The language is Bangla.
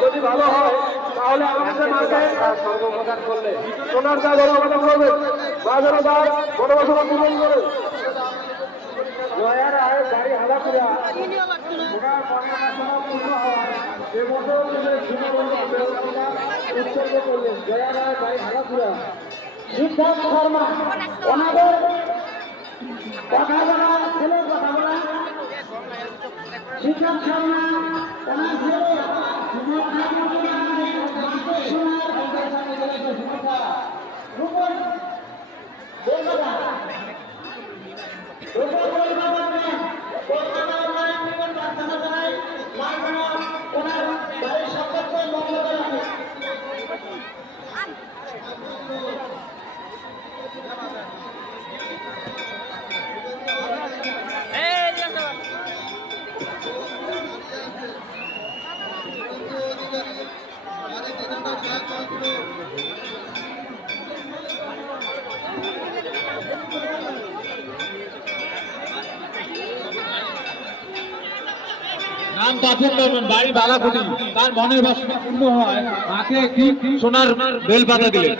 যদি ভালো হয় তাহলে আমাদের মাঝে সর্বপ্রদান করলে সোনার দা গণবাধা করবেন বাজারে দা গণবাধা পূরণ করে জয়ার আয় গাড়ি হালাপুরা ওনার মনোবাসনা পূর্ণ হয় এবছর উৎসর্গ করলেন জয়ার আয় গাড়ি হালাপুরা সিদ্ধার্থ শর্মা ওনাদের কথা বলা ছেলের কথা বলা সিদ্ধার্থ শর্মা ওনার ছেলে নাম কাপুর বর্মন, বাড়ি বালাকুটি। তার মনের বাসনা পূর্ণ হয়, মাকে একটি সোনার বেল পাতা দিলেন।